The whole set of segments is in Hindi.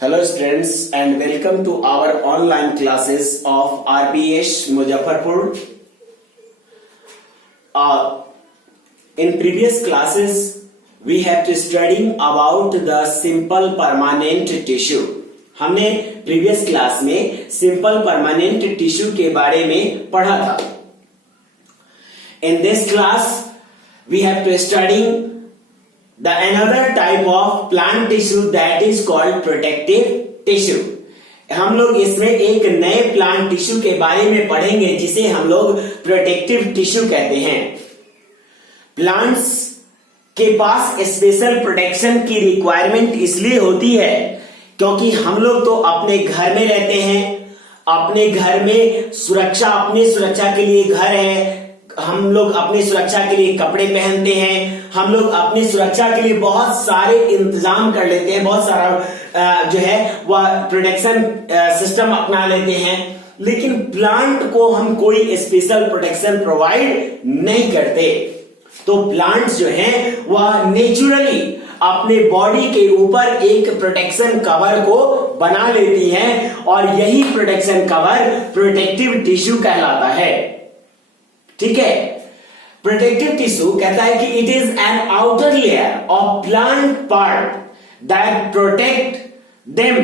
Hello students and welcome to our online classes of RPS Muzaffarpur. In previous classes we have to studying about the simple permanent tissue. हमने previous class में simple permanent tissue के बारे में पढ़ा था. In this class we have to studying the another type of plant tissue that is called protective tissue. हम लोग इसमें एक नए प्लांट टिश्यू के बारे में पढ़ेंगे जिसे हम लोग प्रोटेक्टिव टिश्यू कहते हैं. प्लांट्स के पास स्पेशल प्रोटेक्शन की रिक्वायरमेंट इसलिए होती है क्योंकि हम लोग तो अपने घर में रहते हैं, अपने घर में सुरक्षा, अपनी सुरक्षा के लिए घर है, हम लोग अपनी सुरक्षा के लिए कपड़े पहनते हैं, हम लोग अपनी सुरक्षा के लिए बहुत सारे इंतजाम कर लेते हैं, बहुत सारा जो है वह प्रोटेक्शन सिस्टम अपना लेते हैं. लेकिन प्लांट को हम कोई स्पेशल प्रोटेक्शन प्रोवाइड नहीं करते. तो प्लांट्स जो हैं वह नेचुरली अपने बॉडी के ऊपर एक प्रोटेक्शन कवर को बना लेती हैं और यही प्रोटेक्शन कवर प्रोटेक्टिव टिश्यू कहलाता है. ठीक है. प्रोटेक्टिव टिश्यू कहता है कि it is an outer layer of plant part that protect them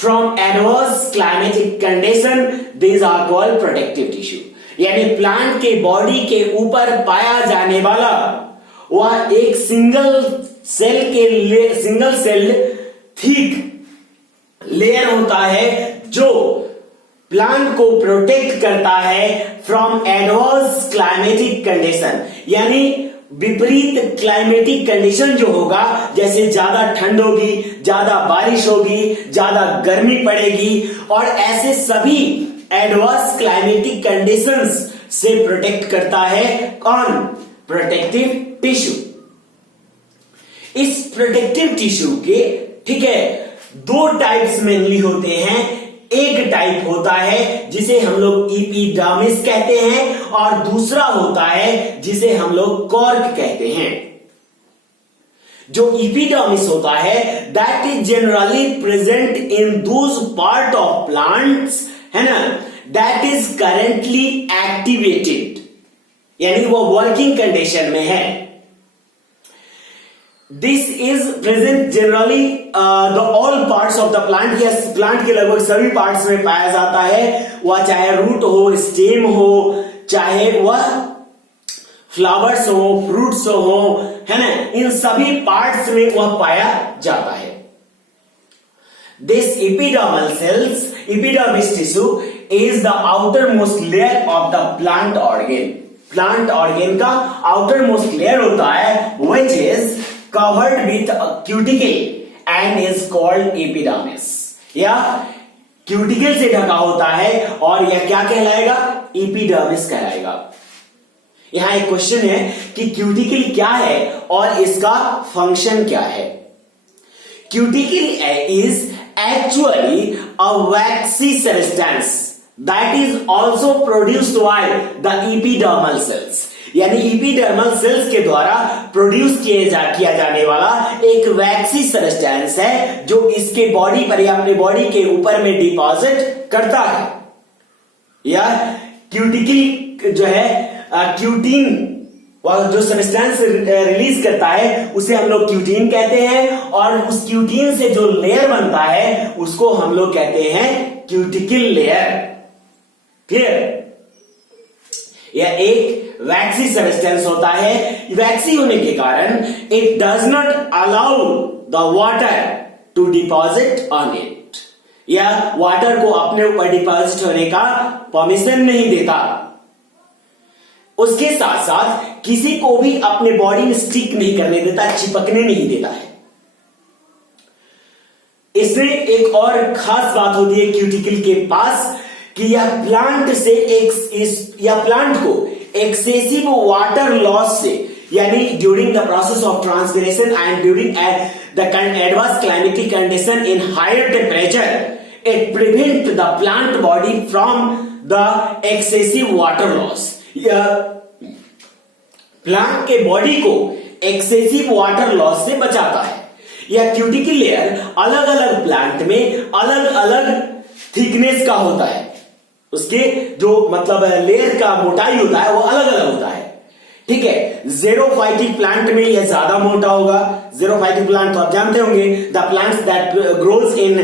from adverse climatic condition. These are called protective tissue. यानी प्लांट के बॉडी के ऊपर पाया जाने वाला वह एक सिंगल सेल थिक लेयर होता है जो प्लांट को प्रोटेक्ट करता है फ्रॉम एडवर्स क्लाइमेटिक कंडीशन. यानी विपरीत क्लाइमेटिक कंडीशन जो होगा, जैसे ज्यादा ठंड होगी, ज्यादा बारिश होगी, ज्यादा गर्मी पड़ेगी, और ऐसे सभी एडवर्स क्लाइमेटिक कंडीशंस से प्रोटेक्ट करता है कौन? Protective tissue. इस प्रोटेक्टिव टिश्यू के ठीक है दो टाइप्स मेनली होते हैं. एक टाइप होता है जिसे हम लोग एपिडर्मिस कहते हैं और दूसरा होता है जिसे हम लोग कॉर्क कहते हैं. जो एपिडर्मिस होता है that is generally present in those part of plants, है ना, दैट इज करेंटली एक्टिवेटेड, यानी वो वर्किंग कंडीशन में है. This is present generally the all parts of the plant. Yes, plant के लगभग सभी पार्ट्स में पाया जाता है. वह चाहे रूट हो, स्टेम हो, चाहे वह फ्लावर्स हो, फ्रूट्स हो, है ना, इन सभी पार्ट्स में वह पाया जाता है. This epidermal cells, epidermis tissue is the outermost layer of the plant organ. Plant organ का outermost layer होता है which is covered with a cuticle and is called epidermis. या क्यूटिकल से ढका होता है और यह क्या कहलाएगा? एपिडर्मिस कहलाएगा. यहां एक क्वेश्चन है कि क्यूटिकल क्या है और इसका फंक्शन क्या है. Cuticle is actually a vaccine substance that is also produced by the epidermal cells. यानी एपिडर्मल सेल्स के द्वारा प्रोड्यूस किया जाने वाला एक वैक्सी सब्सटेंस है जो इसके बॉडी पर या अपने बॉडी के ऊपर में डिपॉजिट करता है. या क्यूटिकल जो है क्यूटीन जो सब्सटेंस रिलीज करता है उसे हम लोग क्यूटीन कहते हैं और उस क्यूटीन से जो लेयर बनता है उसको हम लोग कहते हैं क्यूटिकल लेयर. क्लियर? यह एक वैक्सी सब्सटेंस होता है. वैक्सी होने के कारण it does not allow the water to deposit on it. या वाटर को अपने ऊपर डिपॉजिट होने का परमिशन नहीं देता. उसके साथ साथ किसी को भी अपने बॉडी में स्टिक नहीं करने देता, चिपकने नहीं देता है. इसमें एक और खास बात होती है क्यूटिकल के पास कि यह प्लांट से या प्लांट को एक्सेसिव वाटर लॉस से, यानी during the process of transpiration and during the adverse climatic condition in higher temperature it prevent the plant body from the excessive water loss. Plant के बॉडी को एक्सेसिव वाटर लॉस से बचाता है. यह क्यूटिकल लेयर अलग अलग प्लांट में अलग अलग थिकनेस का होता है, उसके जो मतलब लेयर का मोटाई होता है वो अलग अलग होता है। ठीक है, ज़ेरोफाइटिक प्लांट में यह ज्यादा मोटा होगा। ज़ेरोफाइटिक प्लांट तो आप जानते होंगे, the plants that grows in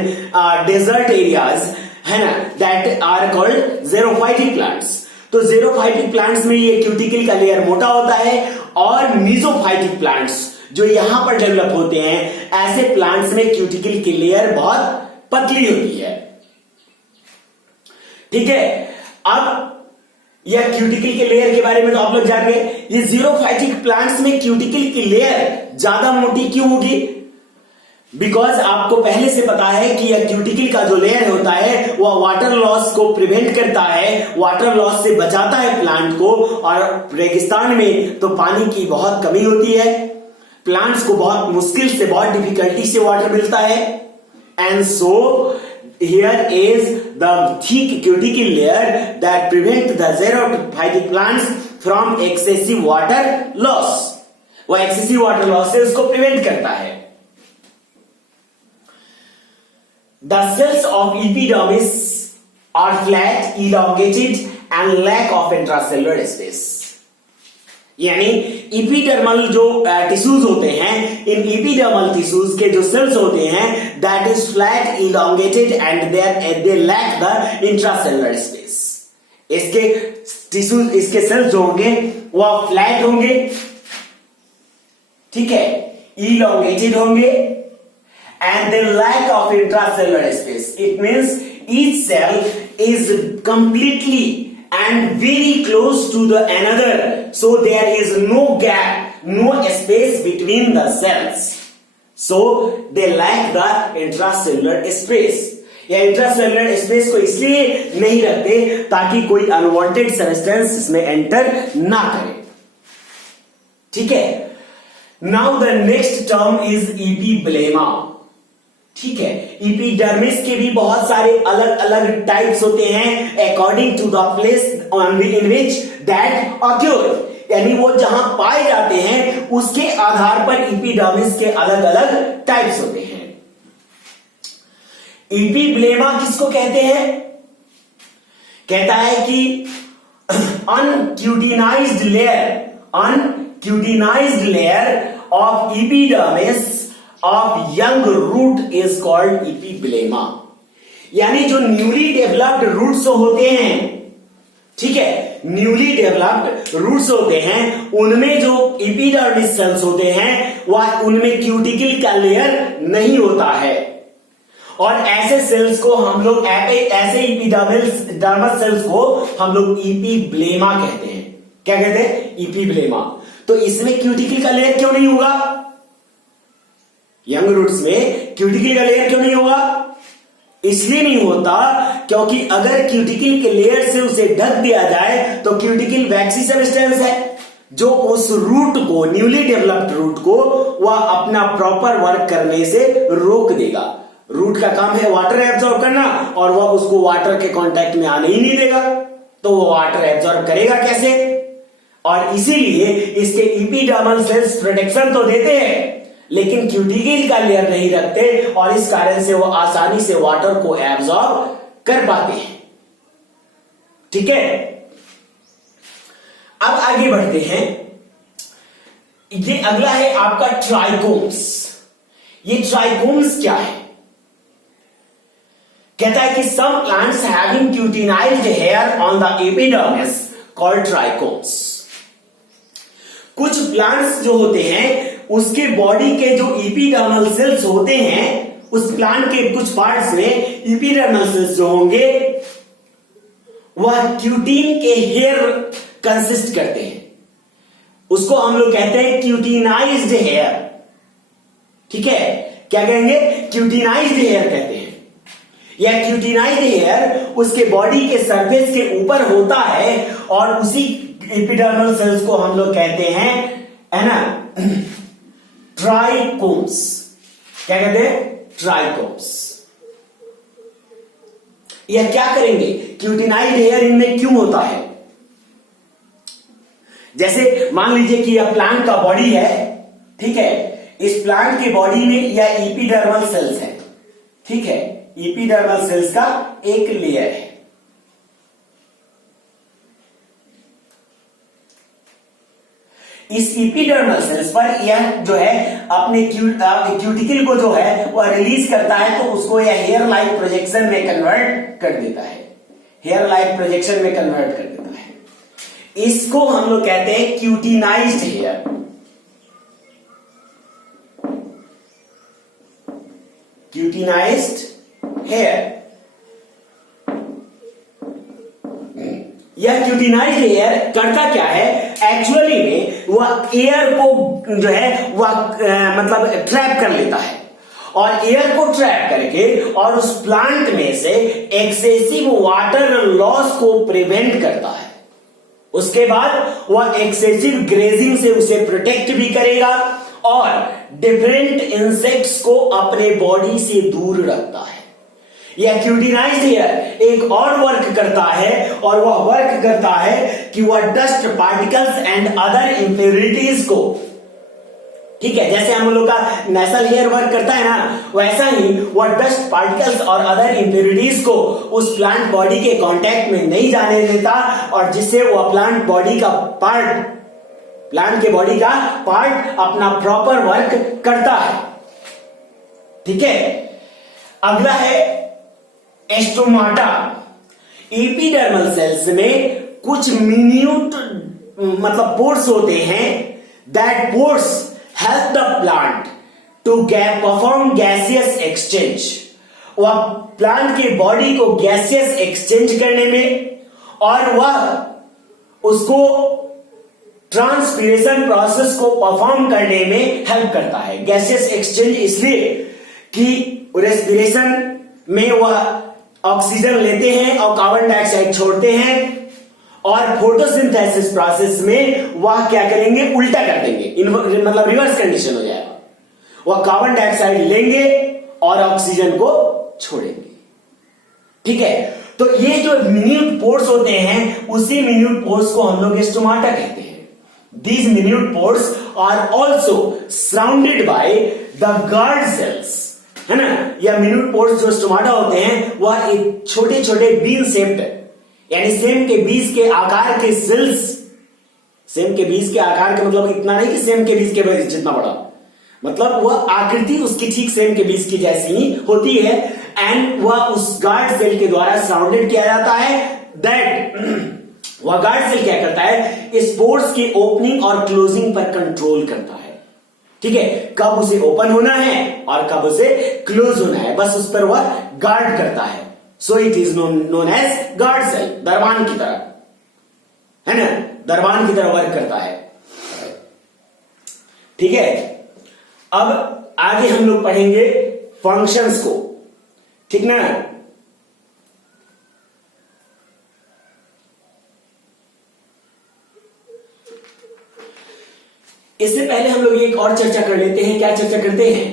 desert areas, है ना, that are called xerophytic plants. तो ज़ेरोफाइटिक प्लांट्स में ये क्यूटिकल का लेयर मोटा होता है, और मीजोफाइटिक प्लांट्स जो यहां पर डेवलप होते हैं, ऐसे प्लांट्स में क्यूटिकल की लेयर बहुत पतली होती है। ठीक है, अब यह क्यूटिकल के लेयर के बारे में तो आप लोग जान गए। ये ज़ेरोफाइटिक प्लांट्स में क्यूटिकल की लेयर ज्यादा मोटी क्यों होगी? बिकॉज आपको पहले से पता है कि यह क्यूटिकल का जो लेयर होता है वह वाटर लॉस को प्रिवेंट करता है, वाटर लॉस से बचाता है प्लांट को। और रेगिस्तान में तो पानी की बहुत कमी होती है, प्लांट्स को बहुत मुश्किल से, बहुत डिफिकल्टी से वाटर मिलता है, and so here is the thick cuticle layer that prevent the xerophytic plants from excessive water loss. वो excessive water loss से उसको prevent करता है। The cells of epidermis are flat, elongated and lack of intracellular space. यानी इपीडर्मल जो टिश्यूज होते हैं, इन इपीडर्मल टिश्यूज के जो सेल्स होते हैं, that is flat, elongated and they lack the intracellular space. इसके टिश्यूज, इसके सेल्स जो होंगे वह फ्लैट होंगे, ठीक है, इलोंगेटेड होंगे, and they lack of intracellular space. It means each cell is completely and very close to the another, so there is no gap, no space between the cells, so they lack the intracellular space. या इंट्रासेलुलर स्पेस को इसलिए नहीं रखते ताकि कोई अनवांटेड सब्सटेंस इसमें एंटर ना करे। ठीक है, now the next term is epiblema. ठीक है, इपीडर्मिस के भी बहुत सारे अलग अलग टाइप्स होते हैं according to the place in which that occur, यानी वो जहां पाए जाते हैं उसके आधार पर इपीडर्मिस के अलग अलग टाइप्स होते हैं। इपीब्लेमा किसको कहते हैं? कहता है कि uncutinized layer of epidermis of young root is called epiblema। यानी जो न्यूली डेवलप्ड रूट्स होते हैं, ठीक है, न्यूली डेवलप्ड रूट्स होते हैं, उनमें जो एपिडर्मिस सेल्स होते हैं वह उनमें क्यूटिकल का लेयर नहीं होता है, और ऐसे सेल्स को हम लोग, ऐसे एपिडर्मस सेल्स को हम लोग इपीब्लेमा कहते हैं। क्या कहते हैं? इपीब्लेमा। तो इसमें क्यूटिकल का लेयर क्यों नहीं होगा? यंग रूट्स में क्यूटिकल का लेयर क्यों नहीं होगा? इसलिए नहीं होता क्योंकि अगर क्यूटिकल के लेयर से उसे ढक दिया जाए तो क्यूटिकल वैक्सी सब्सटेंस है जो उस रूट को, न्यूली डेवलप्ड रूट को, वह अपना प्रॉपर वर्क करने से रोक देगा। रूट का काम है वाटर एब्जॉर्ब करना, और वह उसको वाटर के कांटेक्ट में आने ही नहीं देगा, तो वो वाटर एब्जॉर्ब करेगा कैसे? और इसीलिए इसके इपीडर्मल सेल्स प्रोटेक्शन तो देते हैं लेकिन क्यूटिकल का लेयर नहीं रखते, और इस कारण से वो आसानी से वाटर को एब्जॉर्ब कर पाते हैं। ठीक है, अब आगे बढ़ते हैं। ये अगला है आपका ट्राइकोम्स। ये ट्राइकोम्स क्या है? कहता है कि some plants having cutinized hair on the epidermis called trichomes. कुछ प्लांट्स जो होते हैं उसके बॉडी के जो एपिडर्मल सेल्स होते हैं, उस प्लांट के कुछ पार्ट्स में एपिडर्मल सेल्स जो होंगे वह क्यूटीन के हेयर कंसिस्ट करते हैं। उसको हम लोग कहते हैं क्यूटिनाइज्ड हेयर। ठीक है, क्या कहेंगे? क्यूटिनाइज्ड हेयर कहते हैं। यह क्यूटिनाइज्ड हेयर उसके बॉडी के सरफेस के ऊपर होता है, और उसी एपिडर्मल सेल्स को हम लोग कहते हैं, है ना, ट्राइकोम्स। क्या कहते हैं? ट्राइकोम्स। यह क्या करेंगे? क्यूटिनाइज्ड हेयर इनमें क्यों होता है? जैसे मान लीजिए कि यह प्लांट का बॉडी है, ठीक है, इस प्लांट की बॉडी में या एपिडर्मल सेल्स है, ठीक है, एपिडर्मल सेल्स का एक लेयर है। इस एपिडर्मल सेल्स पर यह जो है अपने क्यूटिकल को जो है वह रिलीज करता है, तो उसको यह हेयर लाइक प्रोजेक्शन में कन्वर्ट कर देता है, हेयर लाइक प्रोजेक्शन में कन्वर्ट कर देता है। इसको हम लोग कहते हैं क्यूटिनाइज्ड हेयर। क्यूटिनाइज्ड हेयर, यह क्यूटिनाइज्ड हेयर करता क्या है, एक्चुअली में वह एयर को जो है वह मतलब ट्रैप कर लेता है, और एयर को ट्रैप करके और उस प्लांट में से एक्सेसिव वाटर लॉस को प्रिवेंट करता है। उसके बाद वह एक्सेसिव ग्रेजिंग से उसे प्रोटेक्ट भी करेगा और डिफरेंट इंसेक्ट्स को अपने बॉडी से दूर रखता है। यह क्यूटिनाइज्ड हेयर एक और वर्क करता है, और वह वर्क करता है कि वह dust particles and other impurities को, ठीक है, जैसे हम लोग का नेशनल हेयर वर्क करता है ना, वैसा ही वह डस्ट पार्टिकल्स और अदर इंप्योरिटीज को उस प्लांट बॉडी के कांटेक्ट में नहीं जाने देता, और जिससे वह प्लांट बॉडी का पार्ट, प्लांट के बॉडी का पार्ट अपना प्रॉपर वर्क करता है। ठीक है, अगला है एस्टोमाटा। एपिडर्मल सेल्स में कुछ मिन्यूट मतलब पोर्स होते हैं, that pores help the plant to perform gaseous exchange. वह प्लांट के बॉडी को गैसियस एक्सचेंज करने में और वह उसको ट्रांसपीरेशन प्रोसेस को परफॉर्म करने में हेल्प करता है। गैसियस एक्सचेंज इसलिए कि रेस्पिरेशन में वह ऑक्सीजन लेते हैं और कार्बन डाइऑक्साइड छोड़ते हैं, और फोटोसिंथेसिस प्रोसेस में वह क्या करेंगे, उल्टा कर देंगे, मतलब रिवर्स कंडीशन हो जाएगा। वह कार्बन डाइऑक्साइड लेंगे और ऑक्सीजन को छोड़ेंगे। ठीक है, तो ये जो मिन्यूट पोर्स होते हैं, उसी मिन्यूट पोर्स को हम लोग स्टोमाटा कहते हैं। These minute pores are also surrounded by the guard cells, है ना। यह मिन्यूट पोर्स जो स्टोमाटा होते हैं वह एक छोटे छोटे बीन शेप्ड, यानी सेम के बीज के आकार के सेल्स, सेम के बीज के आकार के मतलब इतना नहीं कि सेम के बीज के जितना बड़ा, मतलब वह आकृति उसकी ठीक सेम के बीज की जैसी ही होती है, एंड वह उस गार्ड सेल के द्वारा सराउंडेड किया जाता है। दैट वह गार्ड सेल क्या करता है, स्पोर्स की ओपनिंग और क्लोजिंग पर कंट्रोल करता है। ठीक है, कब उसे ओपन होना है और कब उसे क्लोज होना है, बस उस पर वह गार्ड करता है। So it is known as guard cell, दरबान की तरह, है ना, दरबान की तरह वर्क करता है। ठीक है, अब आगे हम लोग पढ़ेंगे फंक्शंस को, ठीक ना। इससे पहले हम लोग एक और चर्चा कर लेते हैं। क्या चर्चा करते हैं,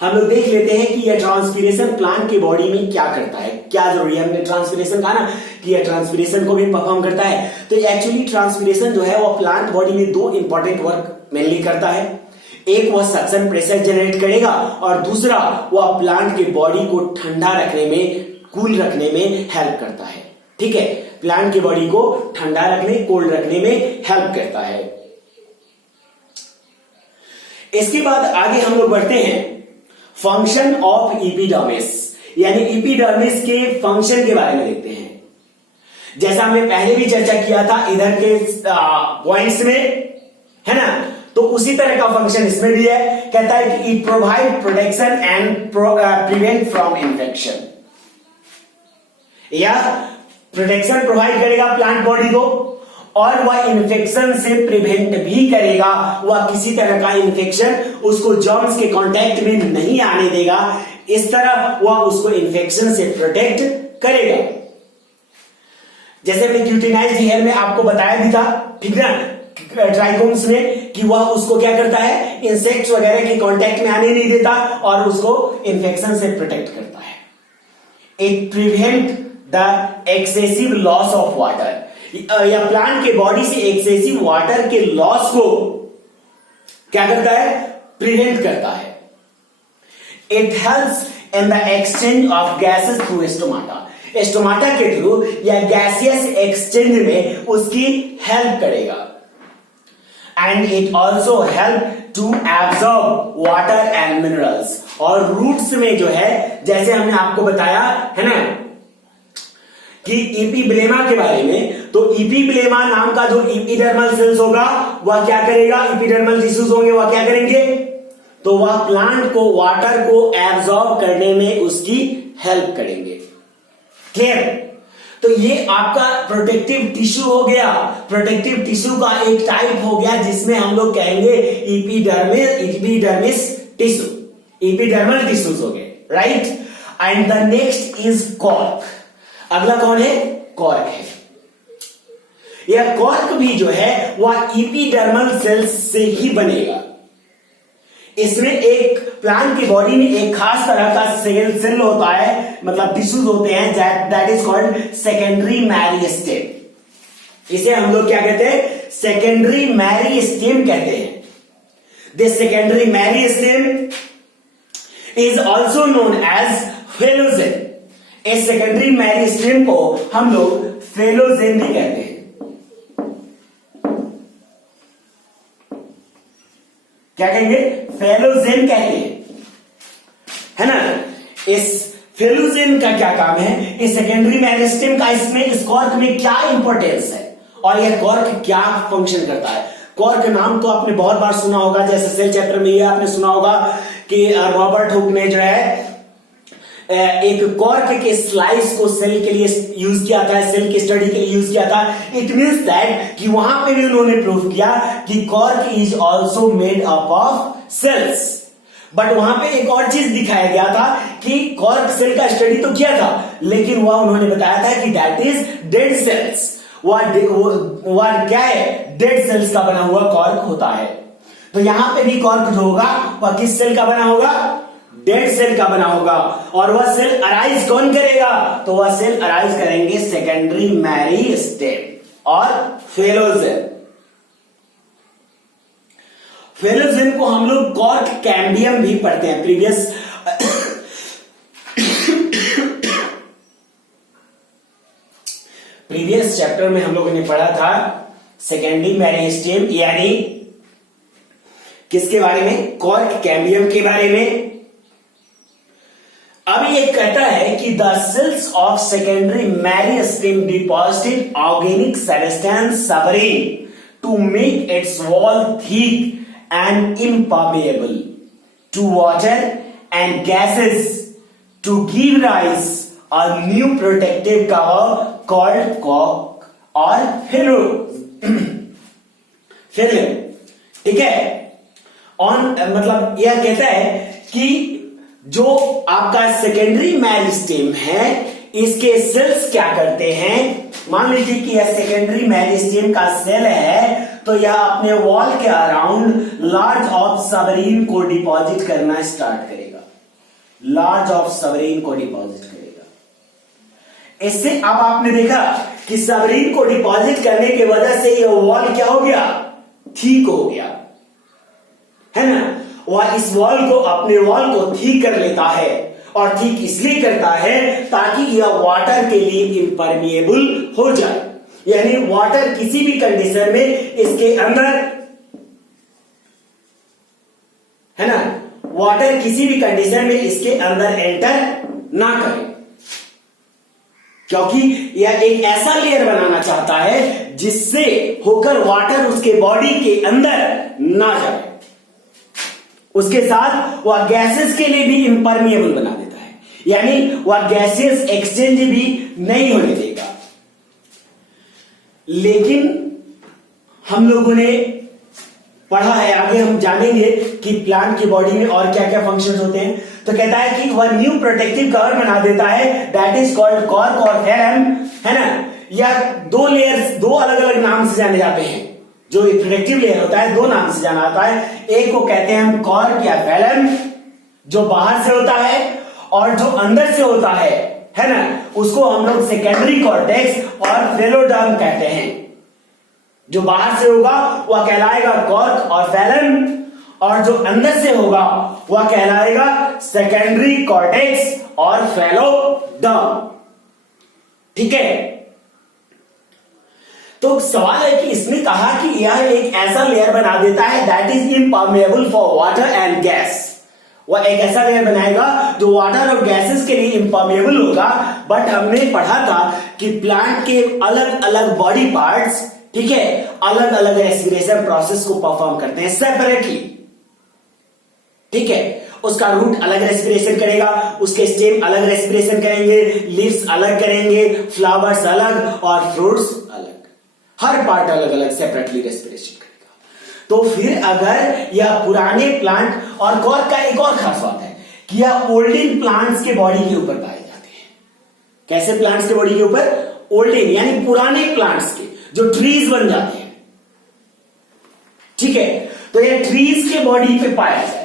हम लोग देख लेते हैं कि यह ट्रांसपीरेशन प्लांट की बॉडी में क्या करता है, क्या जरूरी है। हमने ट्रांसपीरेशन कहा ना कि यह ट्रांसपीरेशन को भी परफॉर्म करता है। तो एक्चुअली ट्रांसपीरेशन जो है वह प्लांट बॉडी में दो इंपॉर्टेंट वर्क मेनली करता है। एक वह सक्शन प्रेशर जनरेट करेगा, और दूसरा वह प्लांट की बॉडी को ठंडा रखने में, कूल रखने में हेल्प करता है। ठीक है, प्लांट की बॉडी को ठंडा रखने, कोल्ड रखने में हेल्प करता है। इसके बाद आगे हम लोग बढ़ते हैं फंक्शन ऑफ एपिडर्मिस, यानी एपिडर्मिस के फंक्शन के बारे में देखते हैं। जैसा हमने पहले भी चर्चा किया था इधर के पॉइंट्स में, है ना, तो उसी तरह का फंक्शन इसमें भी है। कहता है कि it provide protection and prevent from infection. या प्रोटेक्शन प्रोवाइड करेगा प्लांट बॉडी को, और वह इन्फेक्शन से प्रिवेंट भी करेगा। वह किसी तरह का इन्फेक्शन उसको जर्म्स के कांटेक्ट में नहीं आने देगा, इस तरह वह उसको इन्फेक्शन से प्रोटेक्ट करेगा। जैसे मैं क्यूटिनाइज्ड हेयर में आपको बताया भी था, ठीक ना, ट्राइकोम्स में, कि वह उसको क्या करता है, इंसेक्ट्स वगैरह के कांटेक्ट में आने नहीं देता और उसको इन्फेक्शन से प्रोटेक्ट करता है। It prevent the excessive loss of water, या प्लांट के बॉडी से एक्सेसिव वाटर के लॉस को क्या करता है, प्रिवेंट करता है। It helps in the exchange of gases through stomata, stomata के थ्रू या गैसियस एक्सचेंज में उसकी हेल्प करेगा। And it also help to absorb water and minerals, और रूट्स में जो है, जैसे हमने आपको बताया है ना कि इपीब्लेमा के बारे में, तो इपीब्लेमा नाम का जो इपीडर्मल सेल्स होगा वह क्या करेगा, इपीडर्मल टिश्यूज होंगे वह क्या करेंगे, तो वह प्लांट को वाटर को एब्सॉर्ब करने में उसकी हेल्प करेंगे। क्लियर? तो ये आपका प्रोटेक्टिव टिश्यू हो गया, प्रोटेक्टिव टिश्यू का एक टाइप हो गया जिसमें हम लोग कहेंगे इपीडर्मिस टिश्यू, इपीडर्मल टिश्यूज हो गए, right. And the next is cork. अगला कौन है? कॉर्क है। यह कॉर्क भी जो है वह इपीडर्मल सेल्स से ही बनेगा। इसमें एक प्लांट की बॉडी में एक खास तरह का सेल होता है, मतलब टिश्यूज होते हैं, that is called secondary meristem. इसे हम लोग क्या कहते हैं? सेकेंडरी मेरिस्टेम कहते हैं। This secondary meristem is also known as phellogen. इस सेकेंडरी मेरिस्टेम को हम लोग फेलोजेन भी कहते हैं। क्या कहेंगे? फेलोजेन कहते हैं, है ना। इस फेलोजेन का क्या काम है, इस सेकेंडरी मेरिस्टेम का, इसमें इस कॉर्क में क्या इंपॉर्टेंस है और यह कॉर्क क्या फंक्शन करता है। कॉर्क नाम तो आपने बहुत बार सुना होगा, जैसे सेल चैप्टर में यह आपने सुना होगा कि रॉबर्ट हुक ने जो है एक कॉर्क के स्लाइस को सेल के लिए यूज किया था, सेल की स्टडी के लिए यूज किया था। इट मींस दैट कि वहां पे भी उन्होंने प्रूव किया कि cork is also made up of cells. But वहां पे एक और चीज दिखाया गया था कि कॉर्क सेल का स्टडी तो किया था, लेकिन वह उन्होंने बताया था कि दैट इज डेड सेल्स। वह क्या है? डेड सेल्स का बना हुआ कॉर्क होता है। तो यहां पे भी कॉर्क जो होगा वह किस सेल का बना होगा? डेड सेल का बना होगा। और वह सेल अराइज कौन करेगा? तो वह सेल अराइज करेंगे सेकेंडरी मेरिस्टेम और फेलोजेन। फेलोजेन को हम लोग कॉर्क कैम्बियम भी पढ़ते हैं प्रीवियस चैप्टर में हम लोगों ने पढ़ा था सेकेंडरी मेरिस्टेम, यानी किसके बारे में? कॉर्क कैम्बियम के बारे में। अब ये कहता है कि the cells of secondary meristem deposit organic substance suberin to make its wall thick and impermeable to water and gases to give rise a new protective cover called cork or phellem. ठीक है, मतलब यह कहता है कि जो आपका सेकेंडरी मेरिस्टेम है, इसके सेल्स क्या करते हैं। मान लीजिए कि यह सेकेंडरी मेरिस्टेम का सेल है, तो यह अपने वॉल के अराउंड लार्ज ऑफ सबरीन को डिपॉजिट करना स्टार्ट करेगा, लार्ज ऑफ सबरीन को डिपॉजिट करेगा। इससे अब आपने देखा कि सबरीन को डिपॉजिट करने की वजह से यह वॉल क्या हो गया? ठीक हो गया, है ना। वह इस वॉल को, अपने वॉल को ठीक कर लेता है, और ठीक इसलिए करता है ताकि यह वाटर के लिए इम्परमिएबल हो जाए। यानी वाटर किसी भी कंडीशन में इसके अंदर, है ना, वाटर किसी भी कंडीशन में इसके अंदर एंटर ना करे, क्योंकि यह एक ऐसा लेयर बनाना चाहता है जिससे होकर वाटर उसके बॉडी के अंदर ना जाए। उसके साथ वह गैसेस के लिए भी इम्परमिएबल बना देता है, यानी वह गैसेस एक्सचेंज भी नहीं होने देगा। लेकिन हम लोगों ने पढ़ा है, आगे हम जानेंगे कि प्लांट की बॉडी में और क्या क्या फंक्शंस होते हैं। तो कहता है कि वह न्यू प्रोटेक्टिव कवर बना देता है, दैट इज कॉल्ड कॉर्क और फेलम, है ना। या दो लेयर्स, दो अलग अलग नाम से जाने जाते हैं। जो प्रोटेक्टिव लेयर होता है दो नाम से जाना जाता है, एक को कहते हैं हम कॉर्क या फेलम, जो बाहर से होता है, और जो अंदर से होता है ना, उसको हम लोग सेकेंडरी कॉर्टेक्स और फेलोडर्म कहते हैं। जो बाहर से होगा वह कहलाएगा कॉर्क और फेलम, और जो अंदर से होगा वह कहलाएगा सेकेंडरी कॉर्टेक्स और फेलोडर्म। ठीक है, तो सवाल है कि इसने कहा कि यह एक ऐसा लेयर बना देता है that is impermeable for water and gas. वह एक ऐसा लेयर बनाएगा जो वाटर और गैसेस के लिए इम्परमेबल होगा। बट हमने पढ़ा था कि प्लांट के अलग अलग बॉडी पार्ट्स, ठीक है, अलग अलग रेस्पिरेशन प्रोसेस को परफॉर्म करते हैं सेपरेटली। ठीक है, उसका रूट अलग रेस्पिरेशन करेगा, उसके स्टेम अलग रेस्पिरेशन करेंगे, लीव्स अलग करेंगे, फ्लावर्स अलग और फ्रूट्स अलग, हर पार्ट अलग अलग सेपरेटली रेस्पिरेशन करेगा। तो फिर अगर यह पुराने प्लांट और कॉर्क का एक और खास बात है कि यह ओल्डेन प्लांट्स के बॉडी के ऊपर पाए जाते हैं। कैसे प्लांट्स के बॉडी के ऊपर? ओल्डेन यानी पुराने प्लांट्स के, जो ट्रीज बन जाते हैं। ठीक है, तो यह ट्रीज के बॉडी पे पाया जाएगा।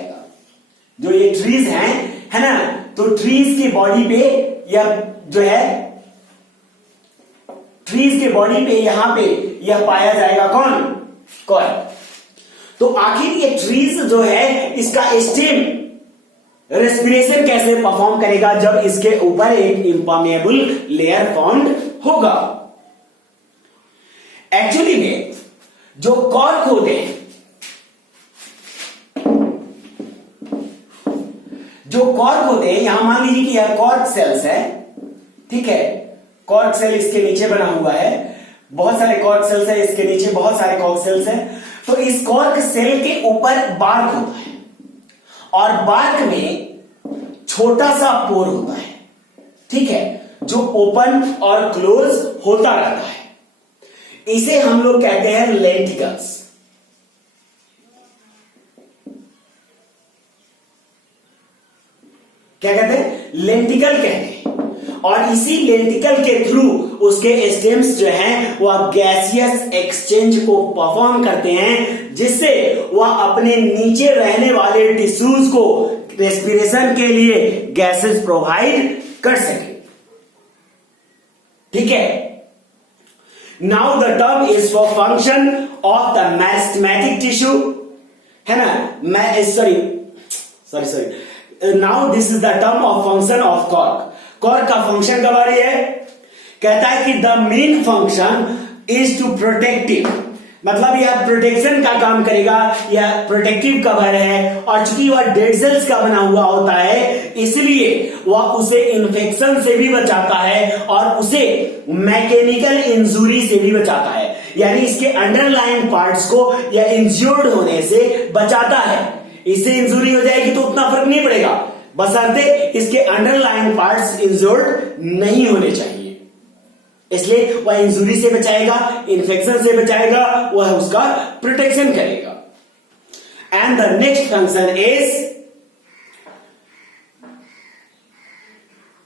जो ये ट्रीज हैं, है ना, तो ट्रीज के बॉडी पे यह जो है, ट्रीज के बॉडी पे यहां पे यह पाया जाएगा कौन? कॉर्क। तो आखिर ये ट्रीज जो है, इसका स्टेम रेस्पिरेशन कैसे परफॉर्म करेगा जब इसके ऊपर एक इम्परमेबल लेयर फॉर्म्ड होगा? एक्चुअली में जो कॉर्क होते हैं, जो कॉर्क होते हैं, यहां मान लीजिए कि यह कॉर्क सेल्स है। ठीक है, कॉर्क सेल इसके नीचे बना हुआ है, बहुत सारे कॉर्क सेल्स है, इसके नीचे बहुत सारे कॉर्क सेल्स है। तो इस कॉर्क सेल के ऊपर बार्क होता है और बार्क में छोटा सा पोर होता है। ठीक है, जो ओपन और क्लोज होता रहता है। इसे हम लोग कहते हैं लेंटिकल्स। क्या कहते हैं? लेंटिकल कहते हैं। और इसी लेंटिकल के थ्रू उसके स्टेम्स जो हैं वह गैसियस एक्सचेंज को परफॉर्म करते हैं, जिससे वह अपने नीचे रहने वाले टिश्यूज को रेस्पिरेशन के लिए गैसेस प्रोवाइड कर सके। ठीक है, now the term is for function of the meristematic tissue, है ना, sorry now this is the term of function of cork. Cork का फंक्शन कब आ रही है? कहता है कि the main function is to protective, मतलब यह प्रोटेक्शन का काम करेगा, यह प्रोटेक्टिव कवर है। और चूंकि वह डेड सेल्स का बना हुआ होता है, इसलिए वह उसे इन्फेक्शन से भी बचाता है और उसे मैकेनिकल इंजुरी से भी बचाता है, यानी इसके अंडरलाइन पार्ट्स को यह इंज्योर्ड होने से बचाता है। इससे इंजुरी हो जाएगी तो उतना फर्क नहीं पड़ेगा, बशर्ते इसके अंडरलाइन पार्ट्स इंज्योर्ड नहीं होने चाहिए। इसलिए वह इंजुरी से बचाएगा, इन्फेक्शन से बचाएगा, वह उसका प्रोटेक्शन करेगा। And the next function is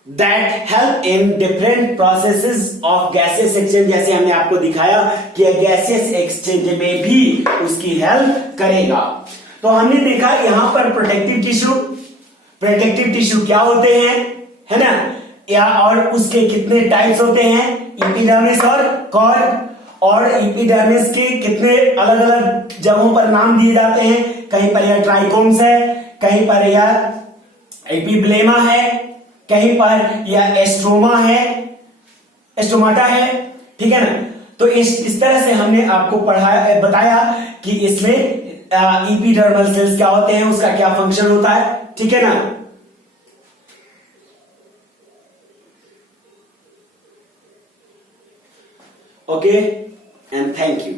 that help in different processes of gaseous exchange. जैसे हमने आपको दिखाया कि गैसियस एक्सचेंज में भी उसकी हेल्प करेगा। तो हमने देखा यहां पर प्रोटेक्टिव टिश्यू, प्रोटेक्टिव टिश्यू क्या होते हैं, है ना, या और उसके कितने टाइप्स होते हैं, एपिडर्मिस और कॉर्क। और एपिडर्मिस के कितने अलग अलग जगहों पर नाम दिए जाते हैं, कहीं पर यह ट्राइकोम्स है, कहीं पर यह एपिब्लेमा है, कहीं पर यह एस्ट्रोमा है, एस्ट्रोमाटा है। ठीक है ना, तो इस तरह से हमने आपको पढ़ाया, बताया कि इसमें एपिडर्मल सेल्स क्या होते हैं, उसका क्या फंक्शन होता है। ठीक है ना। Okay, and thank you.